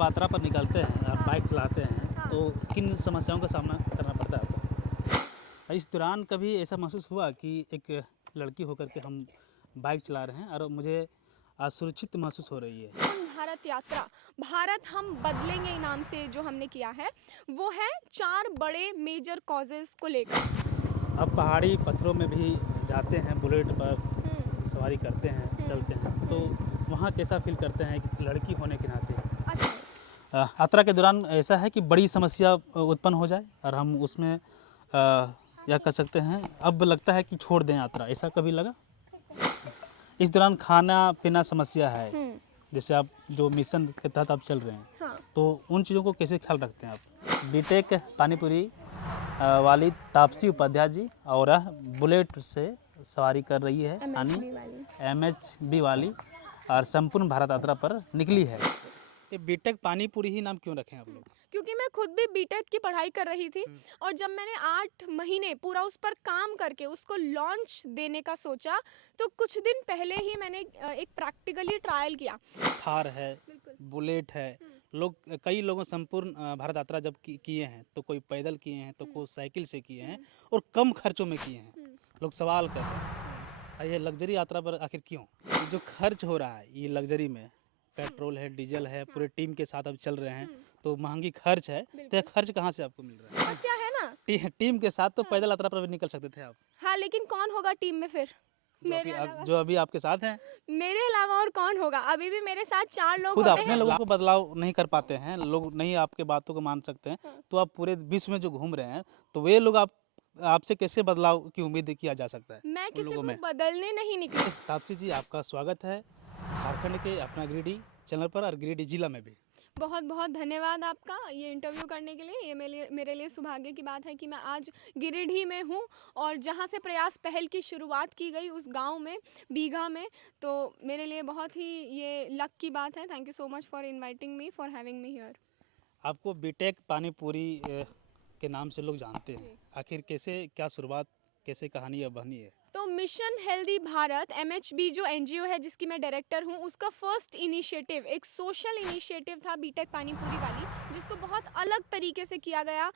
यात्रा पर निकलते हैं और बाइक चलाते हैं तो किन समस्याओं का सामना करना पड़ता है आपको? इस दौरान कभी ऐसा महसूस हुआ कि एक लड़की होकर के हम बाइक चला रहे हैं और मुझे असुरक्षित महसूस हो रही है? भारत यात्रा, भारत हम बदलेंगे इनाम से जो हमने किया है वो है 4 बड़े मेजर कॉजेस को लेकर। अब पहाड़ी पत्थरों में भी जाते हैं, बुलेट पर हम्म, सवारी करते हैं, चलते हैं, तो वहाँ कैसा फील करते हैं कि लड़की होने के नाते? अच्छा। यात्रा के दौरान ऐसा है कि बड़ी समस्या उत्पन्न हो जाए और हम उसमें या कह सकते हैं अब लगता है कि छोड़ दें यात्रा, ऐसा कभी लगा? इस दौरान खाना पीना समस्या है, जैसे आप जो मिशन के तहत आप चल रहे हैं, हाँ। तो उन चीज़ों को कैसे ख्याल रखते हैं आप? बीटेक पानीपुरी वाली तापसी उपाध्याय जी और बुलेट से सवारी कर रही है MHB वाली। MHB वाली और संपूर्ण भारत यात्रा पर निकली है। ये बीटेक पानीपुरी ही नाम क्यों रखे हैं आप लोग? क्योंकि मैं खुद भी बीटेक की पढ़ाई कर रही थी और जब मैंने 8 महीने पूरा उस पर काम करके उसको लॉन्च देने का सोचा तो कुछ दिन पहले ही मैंने एक प्रैक्टिकली ट्रायल किया। थार है, बिल्कुल। बुलेट है, लोग कई लोगों संपूर्ण भारत यात्रा जब किए हैं तो कोई पैदल किए हैं तो कोई साइकिल से किए हैं और कम खर्चों में किए हैं। लोग सवाल कर रहे हैं ये लग्जरी यात्रा पर आखिर क्यों? ये जो खर्च हो रहा है ये लग्जरी में, पेट्रोल है, डीजल है, पूरे टीम के साथ अब चल रहे हैं तो महंगी खर्च है, तो ये खर्च कहाँ से आपको मिल रहा है? समस्या है ना। टीम के साथ तो पैदल यात्रा पर भी निकल सकते थे आप, हाँ, लेकिन कौन होगा टीम में फिर? मेरे अलावा। जो अभी आपके साथ हैं। मेरे अलावा और कौन होगा? अभी भी मेरे साथ 4 लोग खुद होते अपने हैं। लोगों को बदलाव नहीं कर पाते हैं, लोग नहीं आपके बातों को मान सकते हैं, तो आप पूरे विश्व में जो घूम रहे हैं तो वे लोग आपसे कैसे बदलाव की उम्मीद किया जा सकता है मैं उन किसी लोगों को में? बदलने नहीं निकली। तापसी जी आपका स्वागत है झारखंड के अपना गिरिडीह चैनल पर और गिरिडीह जिला में भी। बहुत बहुत धन्यवाद आपका ये इंटरव्यू करने के लिए। ये मेरे लिए सौभाग्य की बात है कि मैं आज गिरिडीह में हूँ और जहाँ से प्रयास पहल की शुरुआत की गई उस गांव में, बीघा में, तो मेरे लिए बहुत ही ये लक की बात है। Thank you so much for inviting me, for having me here. आपको बीटेक पानीपुरी के नाम से लोग जानते हैं, आखिर कैसे क्या शुरुआत, कैसे कहानी अब बनी है? तो मिशन हेल्दी भारत MHB जो NGO है जिसकी मैं डायरेक्टर हूँ, उसका फर्स्ट इनिशिएटिव एक सोशल इनिशिएटिव था बीटेक पानीपुरी वाली, जिसको बहुत अलग तरीके से किया गया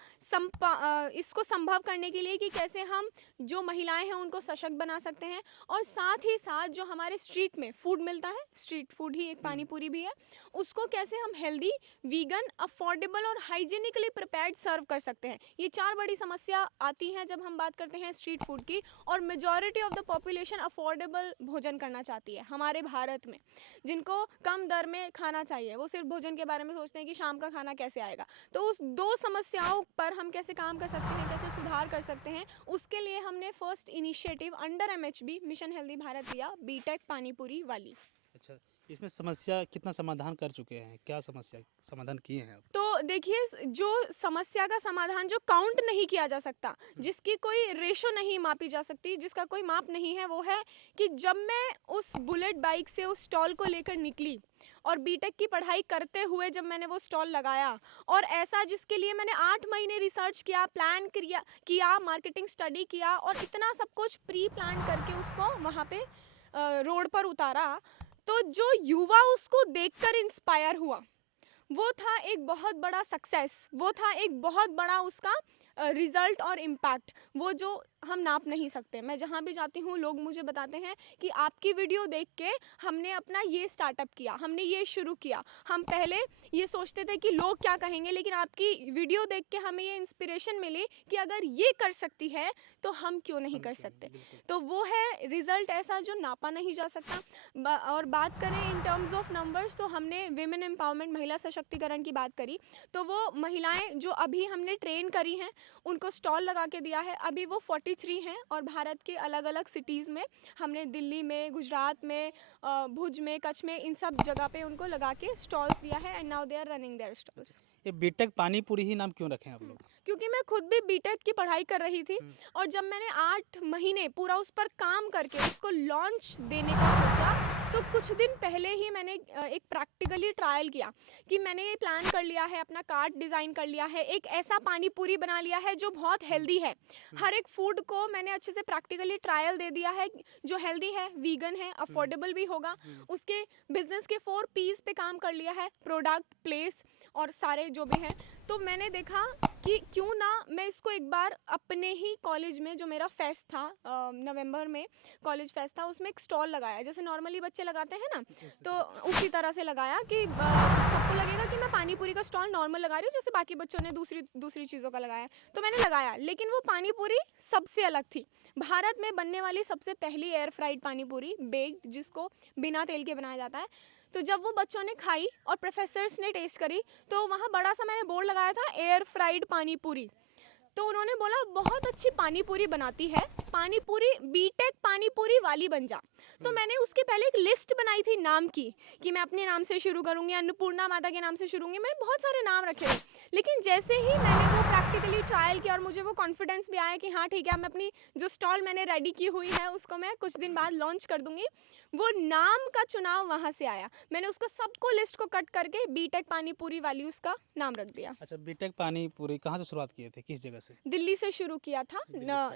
इसको संभव करने के लिए कि कैसे हम जो महिलाएं हैं उनको सशक्त बना सकते हैं और साथ ही साथ जो हमारे स्ट्रीट में फूड मिलता है, स्ट्रीट फूड ही एक पानीपुरी भी है, उसको कैसे हम हेल्दी, वीगन, अफोर्डेबल और हाइजीनिकली प्रिपेयर्ड सर्व कर सकते हैं। ये 4 बड़ी समस्या आती हैं जब हम बात करते हैं स्ट्रीट फूड की और majority of the population affordable भोजन करना चाहती है हमारे भारत में। जिनको कम दर में खाना चाहिए वो सिर्फ भोजन के बारे में सोचते हैं कि शाम का खाना कैसे आएगा। तो उस 2 समस्याओं पर हम कैसे काम कर सकते हैं, कैसे सुधार कर सकते हैं, उसके लिए हमने first initiative under MHB mission healthy Bharat लिया, बीटेक पानीपुरी वाली। अच्छा, इसमें समस्या कितना समाधान कर चुके हैं, क्या समस्या समाधान किए हैं आप? तो देखिए, जो समस्या का समाधान जो काउंट नहीं किया जा सकता, जिसकी कोई रेशो नहीं मापी जा सकती, जिसका कोई माप नहीं है, वो है कि जब मैं उस बुलेट बाइक से उस स्टॉल को लेकर निकली और बीटेक की पढ़ाई करते हुए जब मैंने वो स्टॉल लगाया और ऐसा जिसके लिए मैंने 8 महीने रिसर्च किया, प्लान किया, मार्केटिंग स्टडी किया और इतना सब कुछ प्री प्लान करके उसको वहाँ पे रोड पर उतारा, तो जो युवा उसको देखकर इंस्पायर हुआ वो था एक बहुत बड़ा सक्सेस, वो था एक बहुत बड़ा उसका रिजल्ट और इम्पैक्ट, वो जो हम नाप नहीं सकते। मैं जहाँ भी जाती हूँ लोग मुझे बताते हैं कि आपकी वीडियो देख के हमने अपना ये स्टार्टअप किया, हमने ये शुरू किया। हम पहले ये सोचते थे कि लोग क्या कहेंगे, लेकिन आपकी वीडियो देख के हमें ये इंस्पिरेशन मिली कि अगर ये कर सकती है तो हम क्यों नहीं कर सकते। तो वो है रिजल्ट ऐसा जो नापा नहीं जा सकता। और बात करें इन टर्म्स ऑफ नंबर्स, तो हमने विमेन एम्पावरमेंट, महिला सशक्तिकरण की बात करी, तो वो महिलाएं जो अभी हमने ट्रेन करी हैं उनको स्टॉल लगा के दिया है। अभी वो 43 हैं और भारत के अलग अलग सिटीज़ में हमने दिल्ली में, गुजरात में, भुज में, कच्छ में, इन सब जगह पे उनको लगा के स्टॉल्स दिया है and now they are running their stalls. ये बीटेक पानीपुरी ही नाम क्यों रखे हैं आप लोग? क्योंकि मैं खुद भी बीटेक की पढ़ाई कर रही थी और जब मैंने 8 महीने पूरा उस पर काम करके उसको लॉन्च देने का सोचा तो कुछ दिन पहले ही मैंने एक प्रैक्टिकली ट्रायल किया कि मैंने ये प्लान कर लिया है, अपना कार्ट डिज़ाइन कर लिया है, एक ऐसा पानी पूरी बना लिया है जो बहुत हेल्दी है। हर एक फूड को मैंने अच्छे से प्रैक्टिकली ट्रायल दे दिया है, जो हेल्दी है, वीगन है, अफोर्डेबल भी होगा। उसके बिजनेस के 4 P's पे काम कर लिया है, प्रोडक्ट, प्लेस और सारे जो भी हैं। तो मैंने देखा कि क्यों ना मैं इसको एक बार अपने ही कॉलेज में, जो मेरा फेस्ट था नवंबर में कॉलेज फेस्ट था, उसमें एक स्टॉल लगाया, जैसे नॉर्मली बच्चे लगाते हैं ना, तो उसी तरह से लगाया कि सबको लगेगा कि मैं पानी पूरी का स्टॉल नॉर्मल लगा रही हूँ, जैसे बाकी बच्चों ने दूसरी चीज़ों का लगाया। तो मैंने लगाया, लेकिन वो पानी पूरी सबसे अलग थी। भारत में बनने वाली सबसे पहली एयर फ्राइड पानी पूरी, बेक्ड, जिसको बिना तेल के बनाया जाता है। तो जब वो बच्चों ने खाई और प्रोफेसर्स ने टेस्ट करी, तो वहाँ बड़ा सा मैंने बोर्ड लगाया था, एयर फ्राइड पानी पूरी। तो उन्होंने बोला बहुत अच्छी पानी पूरी बनाती है, पानी पूरी बीटेक पानी पूरी वाली बन जा। तो मैंने उसके पहले एक लिस्ट बनाई थी नाम की, कि मैं अपने नाम से शुरू करूँगी, अन्नपूर्णा माता के नाम से शुरू करूँगी, मैंने बहुत सारे नाम रखे थे। लेकिन जैसे ही मैंने वो प्रैक्टिकली ट्रायल किया और मुझे वो कॉन्फिडेंस भी आया कि हाँ ठीक है, मैं अपनी जो स्टॉल मैंने रेडी की हुई है उसको मैं कुछ दिन बाद लॉन्च कर दूँगी, वो नाम का चुनाव वहाँ से आया। मैंने उसका सबको लिस्ट को कट करके बीटेक पानी पूरी वाली उसका नाम रख दिया। अच्छा, बीटेक पानी पूरी कहाँ से शुरुआत किए थे, किस जगह से? दिल्ली से शुरू किया था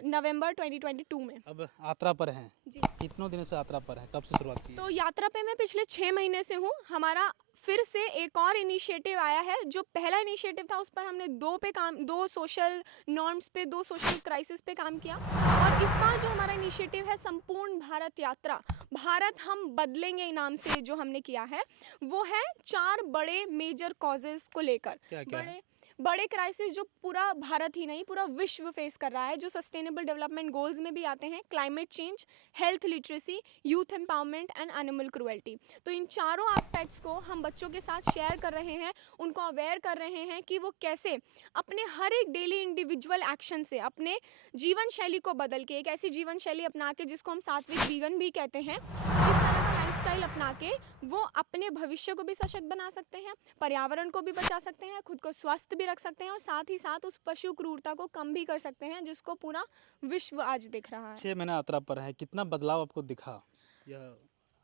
नवंबर 2022 में। अब यात्रा पर हैं, जी। कितनों दिनों से यात्रा पर हैं, कब से शुरुआत की है? तो यात्रा पे मैं पिछले 6 महीने से हूँ। हमारा फिर से एक और इनिशिएटिव आया है। जो पहला इनिशिएटिव था उस पर हमने 2 सोशल नॉर्म्स पे, 2 सोशल क्राइसिस पे काम किया, और इस बार जो हमारा इनिशिएटिव है संपूर्ण भारत यात्रा, भारत हम बदलेंगे नाम से जो हमने किया है, वो है 4 बड़े मेजर कॉजेज को लेकर। क्या क्या है? बड़े क्राइसिस जो पूरा भारत ही नहीं पूरा विश्व फेस कर रहा है, जो सस्टेनेबल डेवलपमेंट गोल्स में भी आते हैं, climate change, health literacy, youth empowerment and animal cruelty. तो इन चारों एस्पेक्ट्स को हम बच्चों के साथ शेयर कर रहे हैं, उनको अवेयर कर रहे हैं कि वो कैसे अपने हर एक डेली इंडिविजुअल एक्शन से अपने जीवन शैली को बदल के, एक ऐसी जीवन शैली अपना के जिसको हम सात्विक वीगन भी कहते हैं, इस तरह का लाइफस्टाइल अपना के वो अपने भविष्य को भी सशक्त बना सकते हैं, पर्यावरण को भी बचा सकते हैं, खुद को स्वस्थ भी रख सकते हैं, और साथ ही साथ उस पशु क्रूरता को कम भी कर सकते हैं जिसको पूरा विश्व आज देख रहा है। 6 महीने यात्रा पर है, कितना बदलाव आपको दिखा यह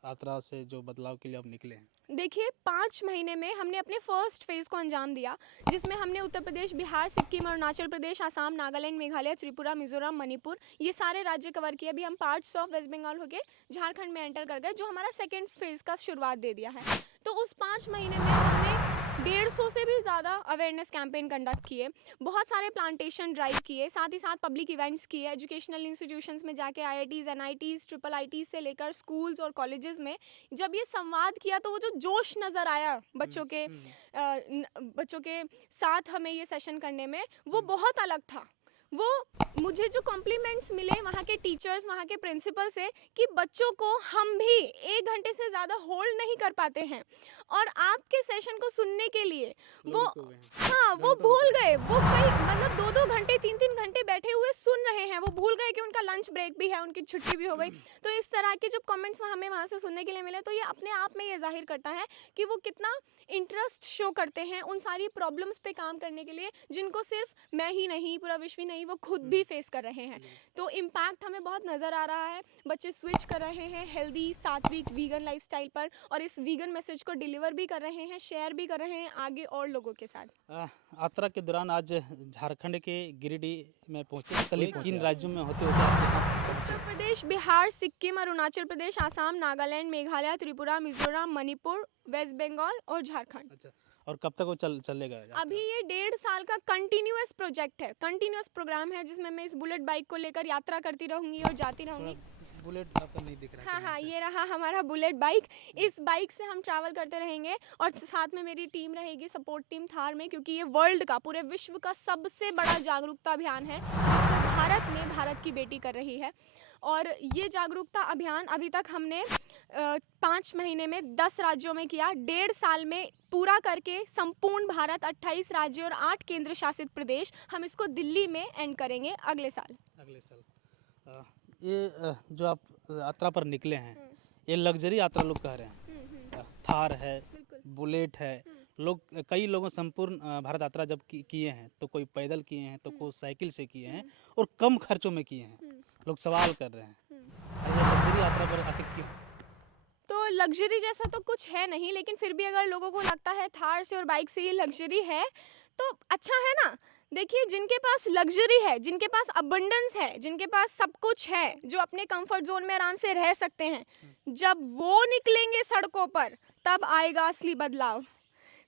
यात्रा से, जो बदलाव के लिए आप निकले हैं? देखिए 5 महीने में हमने अपने फर्स्ट फेज़ को अंजाम दिया, जिसमें हमने उत्तर प्रदेश, बिहार, सिक्किम, अरुणाचल प्रदेश, आसाम, नागालैंड, मेघालय, त्रिपुरा, मिजोरम, मणिपुर, ये सारे राज्य कवर किए। अभी हम पार्ट्स ऑफ वेस्ट बंगाल होके झारखंड में एंटर कर गए, जो हमारा सेकेंड फेज़ का शुरुआत दे दिया है। तो उस 5 महीने में हमने 150 से भी ज़्यादा अवेयरनेस कैंपेन कंडक्ट किए, बहुत सारे प्लांटेशन ड्राइव किए, साथ ही साथ पब्लिक इवेंट्स किए, एजुकेशनल इंस्टीट्यूशंस में जाके IITs, NITs, IIITs से लेकर स्कूल्स और कॉलेजेस में जब ये संवाद किया, तो वो जो जोश नज़र आया बच्चों के साथ हमें ये सेशन करने में, वो बहुत अलग था। वो मुझे जो कॉम्प्लीमेंट्स मिले वहाँ के टीचर्स, वहाँ के प्रिंसिपल से, कि बच्चों को हम भी 1 घंटे से ज़्यादा होल्ड नहीं कर पाते हैं, और आपके सेशन को सुनने के लिए वो वो भूल गए, वो कई मतलब 2-2 घंटे, 3-3 घंटे बैठे हुए सुन रहे हैं, वो भूल गए कि उनका लंच ब्रेक भी है, उनकी छुट्टी भी हो गई। तो इस तरह के जब कमेंट्स हमें वहाँ से सुनने के लिए मिले, तो ये अपने आप में ये जाहिर करता है कि वो कितना इंटरेस्ट शो करते हैं उन सारी प्रॉब्लम्स पे काम करने के लिए, जिनको सिर्फ मैं ही नहीं, पूरा विश्व ही नहीं, वो खुद भी फेस कर रहे हैं। तो इम्पैक्ट हमें बहुत नज़र आ रहा है, बच्चे स्विच कर रहे हैं हेल्दी, सात्विक, वीगन लाइफस्टाइल पर, और इस वीगन मैसेज को डिलीवर भी कर रहे हैं, शेयर भी कर रहे हैं आगे और लोगों के साथ। यात्रा के दौरान आज झारखंड के गिरिडीह में पहुंचे, कल किन राज्यों में होते होते आपके यहाँ? उत्तर प्रदेश, बिहार, सिक्किम, अरुणाचल प्रदेश, आसाम, नागालैंड, मेघालय, त्रिपुरा, मिजोरम, मणिपुर, वेस्ट बंगाल और झारखंड। अच्छा, और कब तक वो चलेगा यात्रा? अभी ये 1.5 साल का कंटिन्यूअस प्रोजेक्ट है, कंटिन्यूअस प्रोग्राम है, जिसमें मैं इस बुलेट बाइक को लेकर यात्रा करती रहूंगी और जाती रहूंगी। बुलेट आपका नहीं दिख रहा है? हाँ, ये रहा हमारा बुलेट बाइक। इस बाइक से हम ट्रैवल करते रहेंगे, और साथ में मेरी टीम रहेगी, सपोर्ट टीम थार में, क्योंकि ये वर्ल्ड का, पूरे विश्व का सबसे बड़ा जागरूकता अभियान है, जिसको भारत में भारत की बेटी कर रही है। और ये जागरूकता अभियान अभी तक हमने 5 महीने में 10 राज्यों में किया, 1.5 साल में पूरा करके संपूर्ण भारत, 28 राज्य और 8 केंद्र शासित प्रदेश, हम इसको दिल्ली में एंड करेंगे अगले साल। ये जो आप यात्रा पर निकले हैं, ये लग्जरी यात्रा लोग कह रहे हैं, थार है, बुलेट है, लोग कई लोगों संपूर्ण भारत यात्रा जब किए हैं, तो कोई पैदल किए हैं, तो कोई साइकिल से किए हैं, और कम खर्चों में किए हैं। लोग सवाल कर रहे हैं, ये लग्जरी यात्रा पर आखिर क्यों? तो लग्जरी जैसा तो कुछ है नहीं, लेकिन फिर भी अगर लोगों को लगता है थार से और बाइक से ये लग्जरी है तो अच्छा है ना। देखिए, जिनके पास लग्जरी है, जिनके पास अबंडेंस है, जिनके पास सब कुछ है, जो अपने कंफर्ट जोन में आराम से रह सकते हैं, जब वो निकलेंगे सड़कों पर तब आएगा असली बदलाव।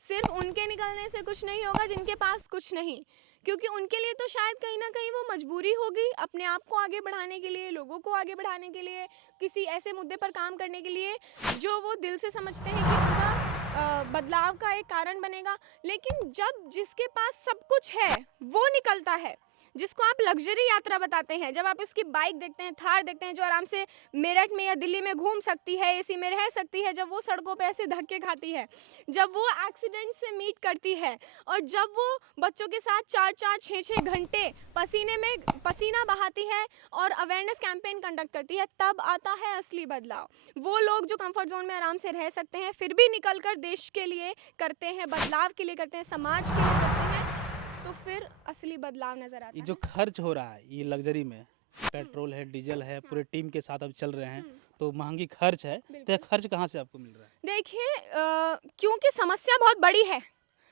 सिर्फ उनके निकलने से कुछ नहीं होगा जिनके पास कुछ नहीं, क्योंकि उनके लिए तो शायद कहीं ना कहीं वो मजबूरी होगी अपने आप को आगे बढ़ाने के लिए, लोगों को आगे बढ़ाने के लिए, किसी ऐसे मुद्दे पर काम करने के लिए जो वो दिल से समझते हैं कि उनका बदलाव का एक कारण बनेगा। लेकिन जब जिसके पास सब कुछ है वो निकलता है, जिसको आप लग्जरी यात्रा बताते हैं, जब आप उसकी बाइक देखते हैं, थार देखते हैं जो आराम से मेरठ में या दिल्ली में घूम सकती है, एसी में रह सकती है, जब वो सड़कों पे ऐसे धक्के खाती है, जब वो एक्सीडेंट से मीट करती है, और जब वो बच्चों के साथ 4-4, 6-6 घंटे पसीने में पसीना बहाती है और अवेयरनेस कैंपेन कंडक्ट करती है, तब आता है असली बदलाव। वो लोग जो कंफर्ट जोन में आराम से रह सकते हैं फिर भी निकल कर देश के लिए करते हैं, बदलाव के लिए करते हैं, समाज के लिए करते हैं, तो फिर असली बदलाव नजर आता ये है। जो खर्च हो रहा है ये लग्जरी में, पेट्रोल है, डीजल है, पूरे टीम के साथ अब चल रहे हैं, तो महंगी खर्च है, तो ये खर्च कहाँ से आपको मिल रहा है? देखिए, क्योंकि समस्या बहुत बड़ी है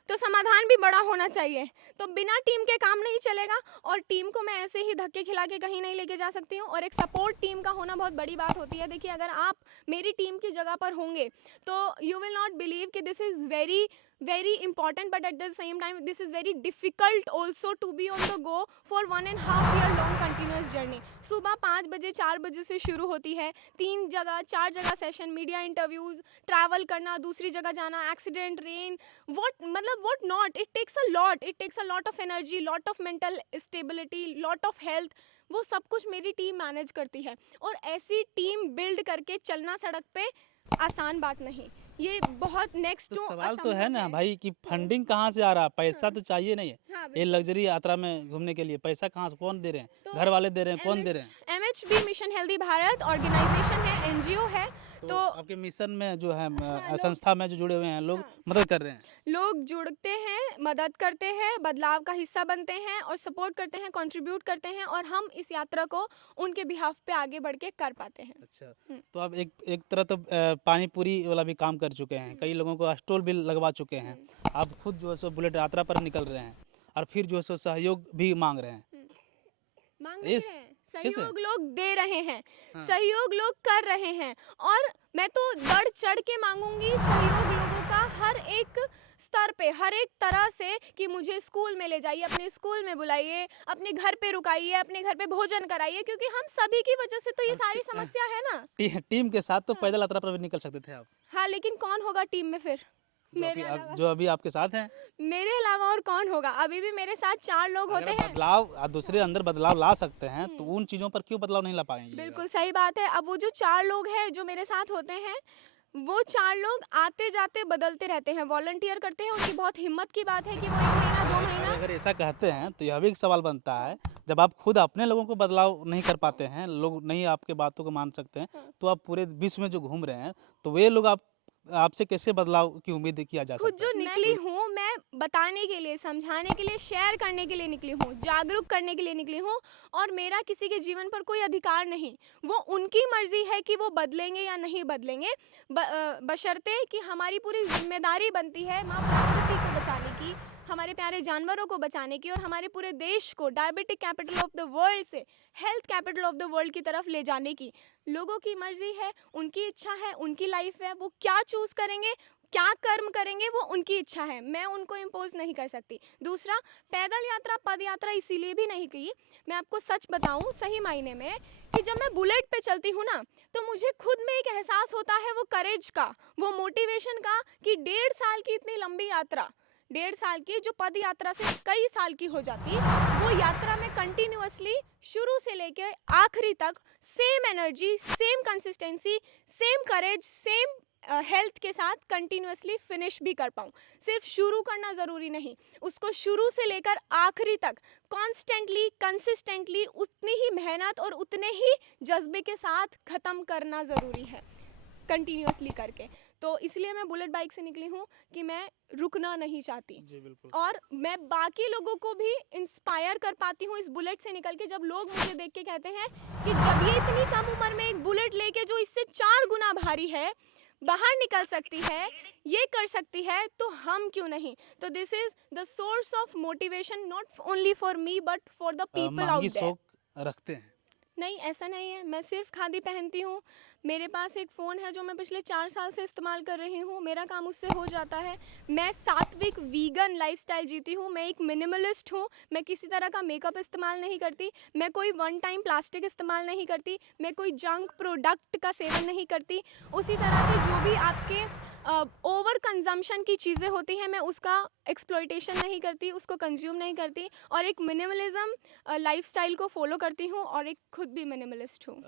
तो समाधान भी बड़ा होना चाहिए, तो बिना टीम के काम नहीं चलेगा, और टीम को मैं ऐसे ही धक्के खिला के कहीं नहीं लेके जा सकती हूँ, और एक सपोर्ट टीम का होना बहुत बड़ी बात होती है। देखिए, अगर आप मेरी टीम की जगह पर होंगे तो यू विल नॉट बिलीव कि this is very very important, but at the same time this is very difficult also to be on the go for 1.5 year long continuous journey। सुबह 5 बजे 4 बजे से शुरू होती है, 3 जगह 4 जगह सेशन, मीडिया इंटरव्यूज, ट्रैवल करना, दूसरी जगह जाना, accident, rain, what not, it takes a lot of energy, lot of mental stability, lot of health, वो सब कुछ मेरी टीम मैनेज करती है, और ऐसी टीम बिल्ड करके चलना सड़क पे आसान बात नहीं, ये बहुत नेक्स्ट तो टू सवाल तो है ना भाई कि फंडिंग कहाँ से आ रहा है? पैसा तो चाहिए नहीं है, हाँ, ये लग्जरी यात्रा में घूमने के लिए पैसा कहाँ से, कौन दे रहे हैं? तो घर वाले दे रहे हैं, कौन दे रहे हैं? MHB mission healthy Bharat organisation है, NGO है, तो आपके मिशन में जो है लोग- संस्था में जो जुड़े हुए हैं लोग मदद कर रहे हैं। लोग जुड़ते हैं, मदद करते हैं, बदलाव का हिस्सा बनते हैं और सपोर्ट करते हैं, कंट्रीब्यूट करते हैं, और हम इस यात्रा को उनके बिहाफ पे आगे बढ़ के कर पाते हैं। अच्छा, तो आप एक तरह तो पानी पूरी वाला भी काम कर चुके हैं, कई लोगों को स्टॉल भी लगवा चुके हैं, आप खुद जो है सो बुलेट यात्रा पर निकल रहे हैं और फिर जो है सो सहयोग भी मांग रहे हैं। मांग नहीं इस- रहे हैं, सहयोग किसे? लोग दे रहे हैं, हाँ। सहयोग लोग कर रहे हैं, और मैं तो बढ़ चढ़ के मांगूंगी सहयोग लोगों का हर एक स्तर पे, हर एक तरह से, कि मुझे स्कूल में ले जाइए, अपने स्कूल में बुलाइए, अपने घर पे रुकाइए, अपने घर पे भोजन कराइए, क्योंकि हम सभी की वजह से तो ये सारी समस्या है ना। टीम के साथ तो पैदल यात्रा पर भी निकल सकते थे आप, हाँ, लेकिन कौन होगा टीम में फिर? जो अभी आपके साथ हैं। मेरे अलावा और कौन होगा? अभी भी मेरे साथ 4 लोग होते अगर हैं। बदलाव दूसरे अंदर बदलाव ला सकते हैं तो उन चीजों पर क्यों बदलाव नहीं ला पाएंगे? बिल्कुल सही बात है। अब वो जो 4 लोग हैं जो मेरे साथ होते हैं, वो 4 लोग आते जाते बदलते रहते हैं, वॉलंटियर करते हैं, उनकी बहुत हिम्मत की बात है कि वो 1 महीना 2 महीना। अगर ऐसा कहते हैं तो यह भी एक सवाल बनता है, जब आप खुद अपने लोगों को बदलाव नहीं कर पाते हैं, लोग नहीं आपके बातों को मान सकते हैं, तो आप पूरे विश्व में जो घूम रहे हैं तो वे लोग आपसे कैसे बदलाव की उम्मीद किया जा खुद सकता जो है? निकली हूँ, मैं बताने के लिए, समझाने के लिए, शेयर करने के लिए निकली हूँ, जागरूक करने के लिए निकली हूँ, और मेरा किसी के जीवन पर कोई अधिकार नहीं। वो उनकी मर्जी है कि वो बदलेंगे या नहीं बदलेंगे, बशर्ते कि हमारी पूरी जिम्मेदारी बनती है माँ प्रकृति को बचाने की, हमारे प्यारे जानवरों को बचाने की, और हमारे पूरे देश को diabetic capital of the world से health capital of the world की तरफ ले जाने की। लोगों की मर्जी है, उनकी इच्छा है, उनकी लाइफ है, वो क्या चूज़ करेंगे, क्या कर्म करेंगे, वो उनकी इच्छा है, मैं उनको इम्पोज नहीं कर सकती। दूसरा, पैदल यात्रा, पद यात्रा इसीलिए भी नहीं की, मैं आपको सच बताऊं सही मायने में, कि जब मैं बुलेट पे चलती हूँ ना, तो मुझे खुद में एक एहसास होता है, वो करेज का, वो मोटिवेशन का, कि 1.5 साल की इतनी लंबी यात्रा, 1.5 साल की जो पद यात्रा से कई साल की हो जाती, वो यात्रा में कंटिन्यूअसली शुरू से लेके आखिरी तक same energy, same consistency, same courage, same health के साथ कंटिन्यूअसली फिनिश भी कर पाऊँ। सिर्फ शुरू करना ज़रूरी नहीं, उसको शुरू से लेकर आखिरी तक कॉन्स्टेंटली, कंसिस्टेंटली, उतनी ही मेहनत और उतने ही जज्बे के साथ ख़त्म करना ज़रूरी है, कंटिन्यूअसली करके। तो इसलिए मैं बुलेट बाइक से निकली हूँ कि मैं रुकना नहीं चाहती, जी बिल्कुल। और मैं बाकी लोगों को भी इंस्पायर कर पाती हूँ इस बुलेट से निकल के, जब लोग मुझे देख के कहते हैं कि जब ये इतनी कम उम्र में एक बुलेट लेके जो इससे 4 गुना भारी है, बाहर निकल सकती है, ये कर सकती है, तो हम क्यों नहीं? तो this is the source of motivation not only for me but for the people out महंगी देयर। शौक रखते हैं? नहीं, ऐसा नहीं है। मैं सिर्फ खादी पहनती हूँ। मेरे पास एक फ़ोन है जो मैं पिछले 4 साल से इस्तेमाल कर रही हूँ। मेरा काम उससे हो जाता है। मैं सात्विक वीगन लाइफ़स्टाइल जीती हूँ। मैं एक मिनिमलिस्ट हूँ। मैं किसी तरह का मेकअप इस्तेमाल नहीं करती। मैं कोई वन टाइम प्लास्टिक इस्तेमाल नहीं करती। मैं कोई जंक प्रोडक्ट का सेवन नहीं करती। उसी तरह से जो भी आपके ओवर कंजम्पशन की चीज़ें होती हैं, मैं उसका एक्सप्लॉयटेशन नहीं करती, उसको कंज्यूम नहीं करती, और एक मिनिमलिज्म लाइफस्टाइल को फॉलो करती हूँ, और एक खुद भी मिनिमलिस्ट हूँ।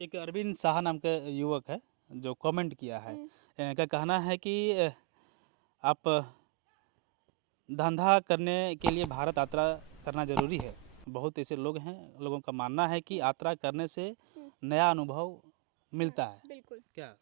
एक अरविंद साहा नाम का युवक है जो कमेंट किया है। इनका कहना है कि आप धंधा करने के लिए भारत यात्रा करना ज़रूरी है। बहुत ऐसे लोग हैं, लोगों का मानना है कि यात्रा करने से नया अनुभव मिलता है। बिल्कुल। क्या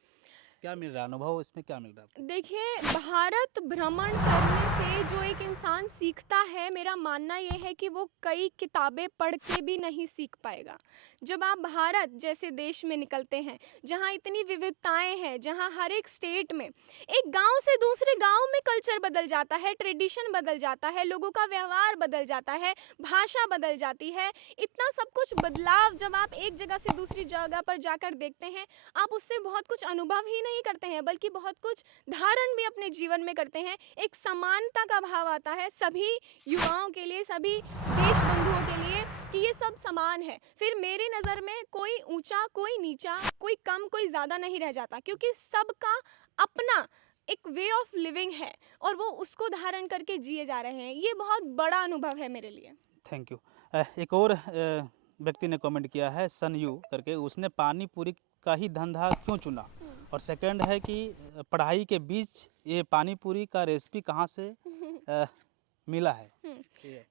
क्या मिल रहा है अनुभव, इसमें क्या मिल रहा है आपको? देखिए, भारत भ्रमण करने से जो एक इंसान सीखता है, मेरा मानना ये है कि वो कई किताबें पढ़ के भी नहीं सीख पाएगा। जब आप भारत जैसे देश में निकलते हैं, जहाँ इतनी विविधताएं हैं, जहाँ हर एक स्टेट में एक गांव से दूसरे गांव में कल्चर बदल जाता है, ट्रेडिशन बदल जाता है, लोगों का व्यवहार बदल जाता है, भाषा बदल जाती है। इतना सब कुछ बदलाव जब आप एक जगह से दूसरी जगह पर जाकर देखते हैं, आप उससे बहुत कुछ अनुभव ही नहीं करते हैं, बल्कि बहुत कुछ धारण भी अपने जीवन में करते हैं। एक समानता का भाव आता है सभी युवाओं के लिए, सभी देश बंधुओं के लिए, कि ये सब समान है। फिर मेरी नज़र में कोई ऊंचा, कोई नीचा, कोई कम, कोई ज़्यादा नहीं रह जाता, क्योंकि सबका अपना एक वे ऑफ लिविंग है और वो उसको धारण करके जिए जा रहे हैं। ये बहुत बड़ा अनुभव है मेरे लिए। Thank you. एक और व्यक्ति ने कमेंट किया है, सन यू करके, उसने पानी पूरी का ही धंधा क्यों चुना? और सेकंड है कि पढ़ाई के बीच ये पानी पूरी का रेसिपी कहाँ से मिला है?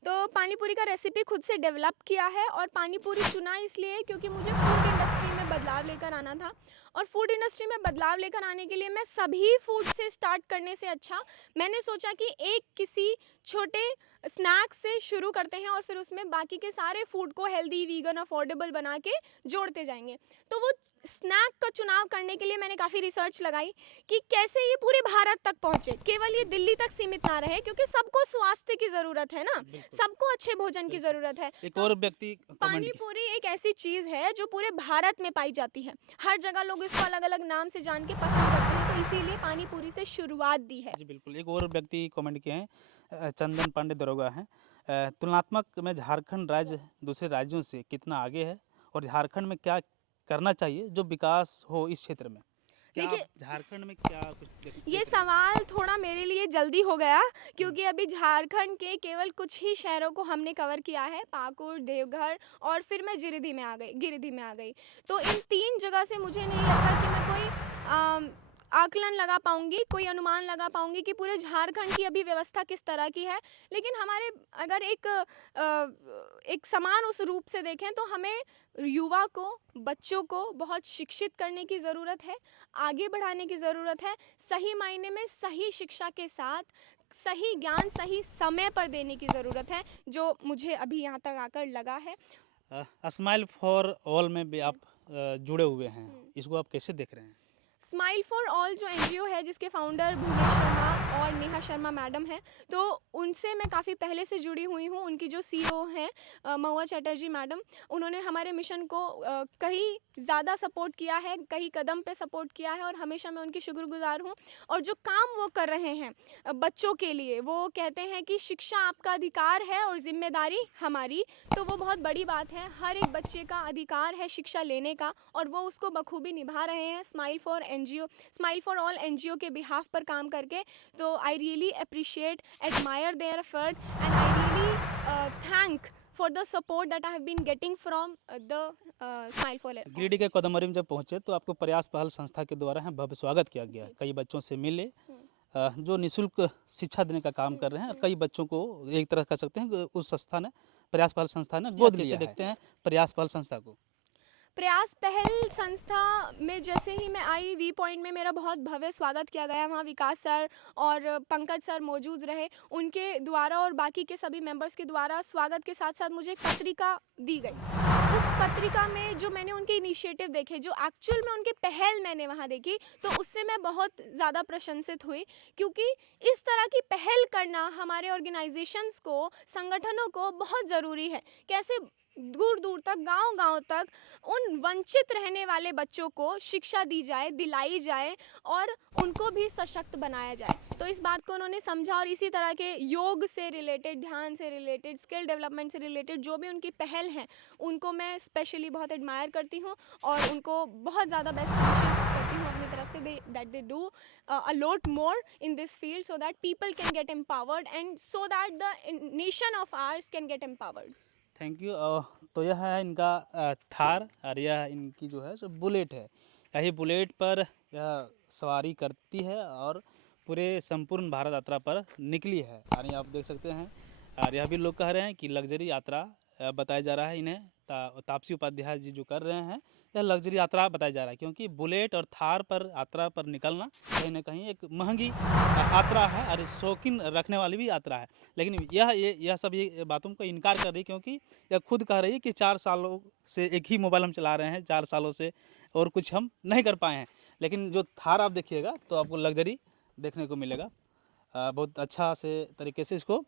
तो पानी पूरी का रेसिपी खुद से डेवलप किया है, और पानी पूरी चुना इसलिए क्योंकि मुझे फूड इंडस्ट्री में बदलाव लेकर आना था। और फूड इंडस्ट्री में बदलाव लेकर आने के लिए मैं सभी फूड से स्टार्ट करने से अच्छा मैंने सोचा कि एक किसी छोटे स्नैक्स से शुरू करते हैं, और फिर उसमें बाकी के सारे फूड को हेल्दी, वीगन, अफोर्डेबल बना के जोड़ते जाएंगे। तो वो स्नैक का चुनाव करने के लिए मैंने काफ़ी रिसर्च लगाई कि कैसे ये पूरे भारत तक पहुँचे, केवल ये दिल्ली तक सीमित ना रहे, क्योंकि सबको स्वास्थ्य की ज़रूरत है ना, सबको अच्छे भोजन की ज़रूरत है। एक और व्यक्ति पानी पूरी एक ऐसी चीज़ है जो पूरे भारत में पाई जाती है। हर जगह लोग इसको अलग अलग नाम से जान के पसंद करते हैं, तो इसीलिए पानी पूरी से शुरुआत दी है। जी बिल्कुल। एक और व्यक्ति कमेंट किए हैं, चंदन पांडे दरोगा हैं। तुलनात्मक में झारखंड राज्य दूसरे राज्यों से कितना आगे है, और झारखंड में क्या करना चाहिए जो विकास हो इस क्षेत्र में? क्या देखिए, आप झारखंड में क्या कुछ ये सवाल थोड़ा मेरे लिए जल्दी हो गया, क्योंकि अभी झारखंड के केवल कुछ ही शहरों को हमने कवर किया है, पाकुड़, देवघर, और फिर मैं गिरिडीह में आ गई। तो इन 3 जगह से मुझे नहीं लगता कि मैं कोई आकलन लगा पाऊंगी, कोई अनुमान लगा पाऊंगी कि पूरे झारखंड की अभी व्यवस्था किस तरह की है। लेकिन हमारे अगर एक समान उस रूप से देखें, तो हमें युवा को, बच्चों को बहुत शिक्षित करने की ज़रूरत है, आगे बढ़ाने की ज़रूरत है, सही मायने में सही शिक्षा के साथ सही ज्ञान सही समय पर देने की ज़रूरत है, जो मुझे अभी यहाँ तक आकर लगा है। स्माइल फॉर ऑल में भी आप जुड़े हुए हैं, इसको आप कैसे देख रहे हैं? स्माइल फॉर ऑल जो एनजीओ है, जिसके फाउंडर भुवनेश शर्मा और नेहा शर्मा मैडम हैं, तो उनसे मैं काफ़ी पहले से जुड़ी हुई हूँ। उनकी जो सीईओ हैं महुआ चटर्जी मैडम, उन्होंने हमारे मिशन को कहीं ज़्यादा सपोर्ट किया है, कहीं कदम पे सपोर्ट किया है, और हमेशा मैं उनकी शुक्रगुजार हूँ। और जो काम वो कर रहे हैं बच्चों के लिए, वो कहते हैं कि शिक्षा आपका अधिकार है और जिम्मेदारी हमारी, तो वो बहुत बड़ी बात है। हर एक बच्चे का अधिकार है शिक्षा लेने का, और वो उसको बखूबी निभा रहे हैं स्माइल फॉर ऑल एनजीओ के बिहाफ पर काम करके। तो I really appreciate, admire their effort, and I really thank for the support that I have been getting from the smile for all. Giridih के कदमरी में जब पहुंचे तो आपको प्रयास पहल संस्था के द्वारा है भव्य स्वागत किया गया। कई बच्चों से मिले जो निःशुल्क शिक्षा देने का काम कर रहे हैं, और कई बच्चों को एक तरह कह सकते हैं कि उस संस्था ने, प्रयास पहल संस्था ने गोद लिया है। देखते हैं प्रयास पहल संस्था को। प्रयास पहल संस्था में जैसे ही मैं आई, वी पॉइंट में मेरा बहुत भव्य स्वागत किया गया। वहाँ विकास सर और पंकज सर मौजूद रहे, उनके द्वारा और बाकी के सभी मेंबर्स के द्वारा स्वागत के साथ साथ मुझे एक पत्रिका दी गई। उस पत्रिका में जो मैंने उनके इनिशिएटिव देखे, जो एक्चुअल में उनके पहल मैंने वहाँ देखी, तो उससे मैं बहुत ज़्यादा प्रशंसित हुई, क्योंकि इस तरह की पहल करना हमारे ऑर्गेनाइजेशंस को, संगठनों को बहुत ज़रूरी है। कैसे दूर दूर तक, गांव-गांव तक उन वंचित रहने वाले बच्चों को शिक्षा दी जाए, दिलाई जाए और उनको भी सशक्त बनाया जाए। तो इस बात को उन्होंने समझा और इसी तरह के योग से रिलेटेड, ध्यान से रिलेटेड, स्किल डेवलपमेंट से रिलेटेड जो भी उनकी पहल हैं, उनको मैं स्पेशली बहुत एडमायर करती हूँ और उनको बहुत ज़्यादा बेस्ट विशेस करती हूँ अपनी तरफ से, that they do a lot more in this field so that people can get empowered and so that the nation of ours can get empowered. Thank you. तो यह है इनका थार और यह इनकी जो है सो बुलेट है। यही बुलेट पर यह सवारी करती है और पूरे संपूर्ण भारत यात्रा पर निकली है। और ये आप देख सकते हैं, और यह भी लोग कह रहे हैं कि लग्जरी यात्रा बताया जा रहा है इन्हें। तापसी उपाध्याय जी जो कर रहे हैं, यह लग्जरी यात्रा बताया जा रहा है, क्योंकि बुलेट और थार पर यात्रा पर निकलना कहीं ना कहीं एक महंगी यात्रा है और शौकीन रखने वाली भी यात्रा है। लेकिन यह सब ये बातों को इनकार कर रही है, क्योंकि यह खुद कह रही है कि 4 सालों से एक ही मोबाइल हम चला रहे हैं, 4 सालों से और कुछ हम नहीं कर पाए हैं। लेकिन जो थार आप देखिएगा तो आपको लग्जरी देखने को मिलेगा। बहुत अच्छा से तरीके से इसको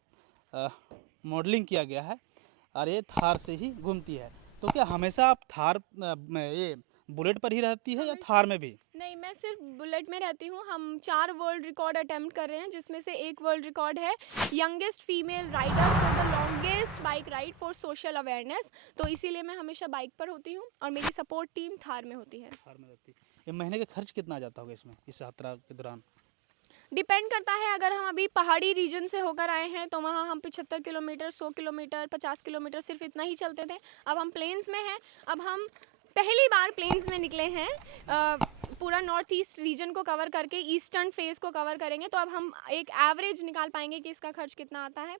मॉडलिंग किया गया है और ये थार से ही घूमती है। तो क्या हमेशा आप थार ये बुलेट पर ही रहती है या थार में भी? नहीं, मैं सिर्फ बुलेट में रहती हूँ। हम 4 वर्ल्ड रिकॉर्ड अटेम्प्ट कर रहे हैं, जिसमें से एक वर्ल्ड रिकॉर्ड है youngest female rider for the longest bike ride for social awareness. तो इसीलिए मैं हमेशा बाइक पर होती हूँ और मेरी सपोर्ट टीम थार में होती है। थार में रहती है। ये महीने का खर्च कितना आ जाता होगा इसमें, इस यात्रा के दौरान? डिपेंड करता है। अगर हम अभी पहाड़ी रीजन से होकर आए हैं तो वहाँ हम 75 किलोमीटर, 100 किलोमीटर, 50 किलोमीटर सिर्फ इतना ही चलते थे। अब हम प्लेन्स में हैं, अब हम पहली बार प्लेन्स में निकले हैं। पूरा नॉर्थ ईस्ट रीजन को कवर करके ईस्टर्न फेज को कवर करेंगे, तो अब हम एक एवरेज निकाल पाएंगे कि इसका खर्च कितना आता है।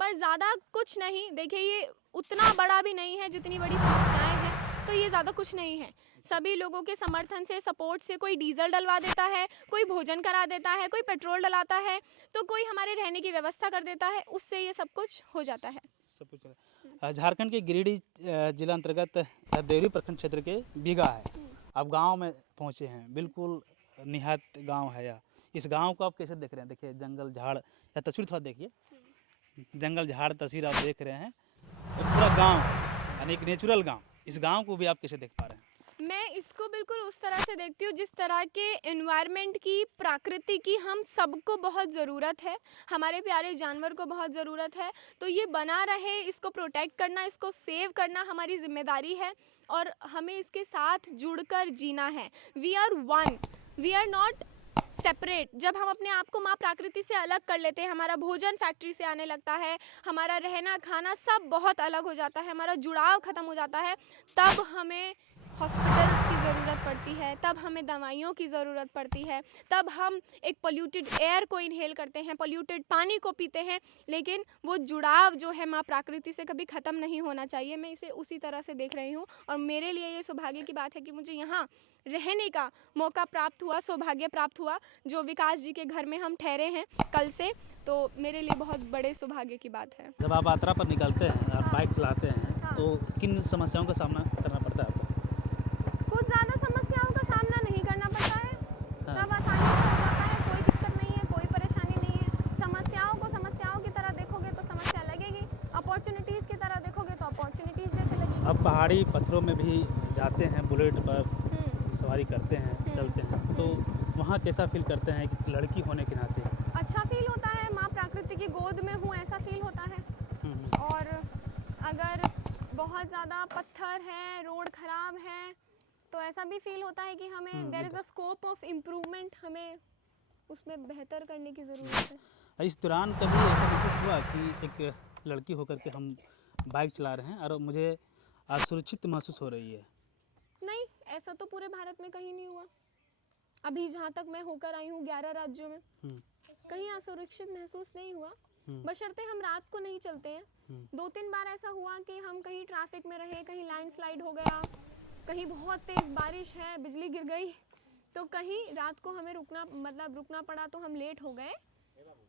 पर ज़्यादा कुछ नहीं। देखिए, ये उतना बड़ा भी नहीं है जितनी बड़ी समस्याएं हैं, तो ये ज़्यादा कुछ नहीं है। सभी लोगों के समर्थन से, सपोर्ट से, कोई डीजल डलवा देता है, कोई भोजन करा देता है, कोई पेट्रोल डलाता है, तो कोई हमारे रहने की व्यवस्था कर देता है, उससे ये सब कुछ हो जाता है। सब कुछ। झारखंड के गिरिडीह जिला अंतर्गत देवरी प्रखंड क्षेत्र के बीघा है। आप गांव में पहुंचे हैं, बिल्कुल निहात गांव है यह। इस गांव को आप कैसे देख रहे हैं? देखिए, जंगल झाड़, या तस्वीर थोड़ा देखिए, जंगल झाड़ तस्वीर आप देख रहे हैं। पूरा गांव यानी एक नेचुरल गांव, इस गांव को भी आप कैसे देख पा रहे हैं? मैं इसको बिल्कुल उस तरह से देखती हूँ जिस तरह के एनवायरनमेंट की, प्रकृति की हम सबको बहुत ज़रूरत है। हमारे प्यारे जानवर को बहुत ज़रूरत है। तो ये बना रहे, इसको प्रोटेक्ट करना, इसको सेव करना हमारी जिम्मेदारी है और हमें इसके साथ जुड़कर जीना है। We are one, we are not separate. जब हम अपने आप को माँ प्रकृति से अलग कर लेते हैं, हमारा भोजन फैक्ट्री से आने लगता है, हमारा रहना खाना सब बहुत अलग हो जाता है, हमारा जुड़ाव ख़त्म हो जाता है, तब हमें हॉस्पिटल्स की ज़रूरत पड़ती है, तब हमें दवाइयों की ज़रूरत पड़ती है, तब हम एक पोल्यूटेड एयर को इनहेल करते हैं, पोल्यूटेड पानी को पीते हैं। लेकिन वो जुड़ाव जो है माँ प्रकृति से कभी ख़त्म नहीं होना चाहिए। मैं इसे उसी तरह से देख रही हूँ और मेरे लिए ये सौभाग्य की बात है कि मुझे यहाँ रहने का मौका प्राप्त हुआ, सौभाग्य प्राप्त हुआ। जो विकास जी के घर में हम ठहरे हैं कल से, तो मेरे लिए बहुत बड़े सौभाग्य की बात है। जब आप यात्रा पर निकलते हैं, आप बाइक चलाते हैं, हाँ। तो किन समस्याओं का सामना करना पड़ता है आपको? कुछ ज़्यादा समस्याओं का सामना नहीं करना पड़ता है। सब आसानी से हो जाता है, कोई दिक्कत नहीं है, कोई परेशानी नहीं है। समस्याओं को समस्याओं की तरह देखोगे तो समस्या लगेगी, अपॉर्चुनिटीज़ की तरह देखोगे तो अपॉर्चुनिटीज़ जैसे लगेगी। अब पहाड़ी पत्थरों में भी जाते हैं, बुलेट पर सवारी करते हैं, चलते हैं, तो वहाँ कैसा फील करते हैं कि लड़की होने के नाते? अच्छा फील होता है, माँ प्रकृति की गोद में हूँ ऐसा फील होता है। और अगर बहुत ज़्यादा पत्थर है, रोड ख़राब है, तो ऐसा भी फील होता है कि हमें there is a scope of improvement, हमें उसमें बेहतर करने की ज़रूरत है। इस दौरान कभी ऐसा महसूस हुआ कि एक लड़की होकर के हम बाइक चला रहे हैं और मुझे असुरक्षित महसूस हो रही है? नहीं, ऐसा तो पूरे भारत में कहीं नहीं हुआ। अभी जहाँ तक मैं होकर आई हूँ 11 राज्यों में, कहीं असुरक्षित महसूस नहीं हुआ, बशर्ते हम रात को नहीं चलते हैं। 2-3 बार ऐसा हुआ कि हम कहीं ट्रैफिक में रहे, कहीं लैंडस्लाइड हो गया, कहीं बहुत तेज़ बारिश है, बिजली गिर गई, तो कहीं रात को हमें रुकना पड़ा, तो हम लेट हो गए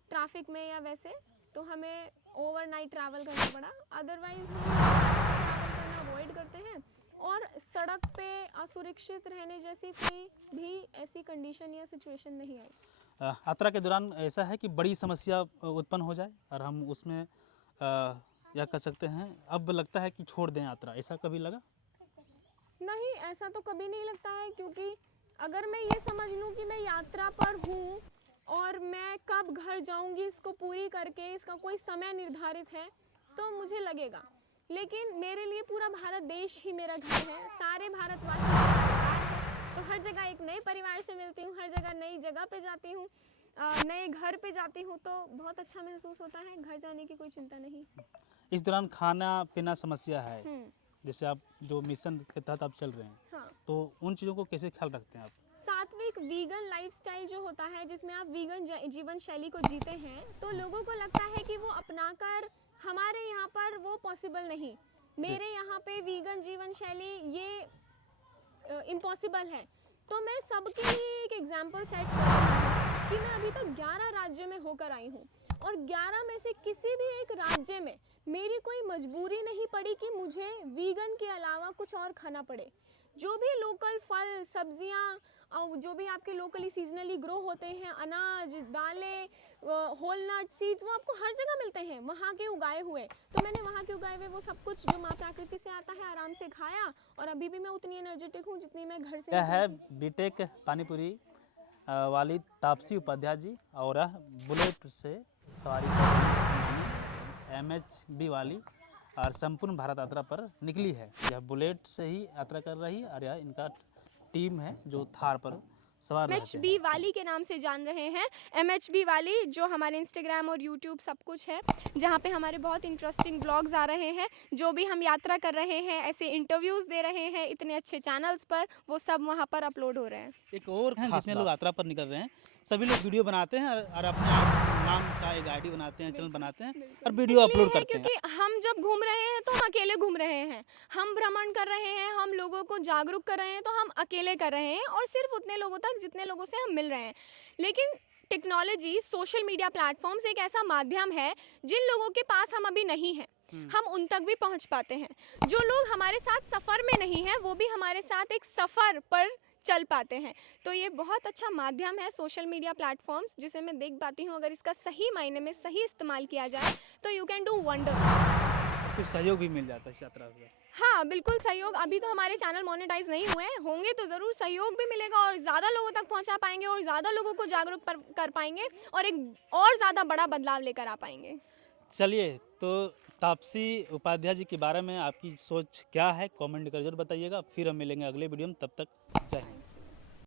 ट्रैफिक में या वैसे, तो हमें ओवरनाइट ट्रैवल करना पड़ा। अदरवाइज हम ट्रैवल करना अवॉइड करते हैं और सड़क पे असुरक्षित रहने जैसी कोई भी ऐसी कंडीशन या सिचुएशन नहीं आई। यात्रा के दौरान ऐसा है कि बड़ी समस्या उत्पन्न हो जाए और हम उसमें या कह सकते हैं अब लगता है कि छोड़ दें यात्रा, ऐसा कभी लगा? नहीं, ऐसा तो कभी नहीं लगता है, क्योंकि अगर मैं ये समझ लूँ कि मैं यात्रा पर हूँ और मैं कब घर जाऊँगी इसको पूरी करके, इसका कोई समय निर्धारित है, तो मुझे लगेगा। लेकिन मेरे लिए पूरा भारत देश ही मेरा घर है, सारे भारतवासी मेरा परिवार है। तो हर जगह एक नए परिवार से मिलती हूँ, हर जगह नई जगह पे जाती हूँ, नए घर पे जाती हूँ, तो बहुत अच्छा महसूस होता है। घर जाने की कोई चिंता नहीं। इस दौरान खाना पीना समस्या है, हम्म, जैसे आप जो मिशन के तहत आप चल रहे हैं, हाँ। तो उन चीज़ों को कैसे ख्याल रखते हैं आप? सात्विक वीगन लाइफस्टाइल जो होता है, जिसमें आप वीगन जीवन शैली को जीते हैं, तो लोगों को लगता है कि वो अपनाकर हमारे यहाँ पर वो पॉसिबल नहीं। मेरे यहाँ पे वीगन जीवन शैली ये इम्पॉसिबल है। तो मैं सबके लिए एक एग्जाम्पल सेट कर रही हूँ कि मैं अभी तक 11 राज्यों में होकर आई हूँ और 11 में से किसी भी एक राज्य में मेरी कोई मजबूरी नहीं पड़ी कि मुझे वीगन के अलावा कुछ और खाना पड़े। जो भी लोकल फल, सब्जियाँ और जो भी आपके लोकली सीजनली ग्रो होते हैं, अनाज, दालें, होल नट सीड्स, वो आपको हर जगह मिलते हैं, वहाँ के उगाए हुए। तो मैंने वहाँ के उगाए हुए वो सब कुछ जो माँ प्रकृति से आता है आराम से खाया, और अभी भी मैं उतनी एनर्जेटिक हूँ जितनी मैं घर से यह है निकली थी। बीटेक पानीपुरी वाली तापसी उपाध्याय जी, और यह बुलेट से सवारी कर रही MHB वाली और संपूर्ण भारत यात्रा पर निकली है। यह बुलेट से ही यात्रा कर रही है और यह इनका टीम है जो थार पर सवार रहते MHB हैं। वाली के नाम से जान रहे हैं। MHB वाली जो हमारे इंस्टाग्राम और यूट्यूब सब कुछ है, जहाँ पे हमारे बहुत इंटरेस्टिंग ब्लॉग्स आ रहे हैं, जो भी हम यात्रा कर रहे हैं, ऐसे इंटरव्यूज़ दे रहे हैं इतने अच्छे चैनल्स पर, वो सब वहाँ पर अपलोड हो रहे हैं। एक और जितने लोग यात्रा पर निकल रहे हैं, सभी लोग वीडियो बनाते हैं और अपने नाम का एक आईडी बनाते हैं, चैनल बनाते हैं और वीडियो इसलिए अपलोड है करते हैं। क्योंकि हम जब घूम रहे हैं तो हम अकेले घूम रहे हैं, हम भ्रमण कर रहे हैं, हम लोगों को जागरूक कर रहे हैं, तो हम अकेले कर रहे हैं और सिर्फ उतने लोगों तक जितने लोगों से हम मिल रहे हैं। लेकिन टेक्नोलॉजी, सोशल मीडिया प्लेटफॉर्म्स एक ऐसा माध्यम है जिन लोगों के पास हम अभी नहीं हैं, हम उन तक भी पहुंच पाते हैं। जो लोग हमारे साथ सफ़र में नहीं हैं, वो भी हमारे साथ एक सफ़र पर चल पाते हैं। तो ये बहुत अच्छा माध्यम है सोशल मीडिया प्लेटफॉर्म्स, जिसे मैं देख पाती हूँ अगर इसका सही मायने में सही इस्तेमाल किया जाए तो यू कैन डू वंडर्स। कुछ सहयोग भी मिल जाता है इस यात्रा में। हाँ, बिल्कुल सहयोग। अभी तो हमारे चैनल मोनेटाइज नहीं हुए हैं, होंगे तो ज़रूर सहयोग भी मिलेगा और ज़्यादा लोगों तक पहुँचा पाएंगे और ज़्यादा लोगों को जागरूक कर पाएंगे और एक और ज़्यादा बड़ा बदलाव लेकर आ पाएंगे। चलिए, तो तापसी उपाध्याय जी के बारे में आपकी सोच क्या है, कमेंट कर जरूर बताइएगा। फिर हम मिलेंगे अगले वीडियो में, तब तक जय हिंद।